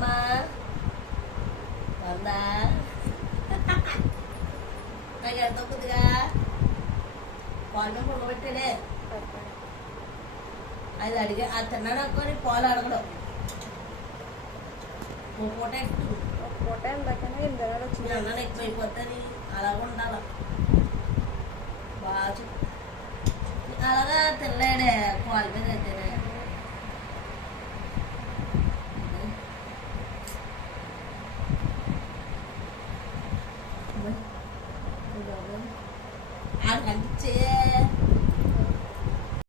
ఉందమ్మా వందా నాకు ఎంత కొద్దిగా పాలు పొగబెట్టాడే అది అడిగా అది తిన్నాడు అనుకోని పాలు అడగడం ఓ పూట ఎక్కువ ఒక పూట ఎందాకనే ఇందరాలు వచ్చింది. అన్నాను ఎక్కువైపోతుంది అలాగ ఉండాలి బాగా అలాగా తినలేడే పాలు మీద అయితేనే ఆడికి అంటించే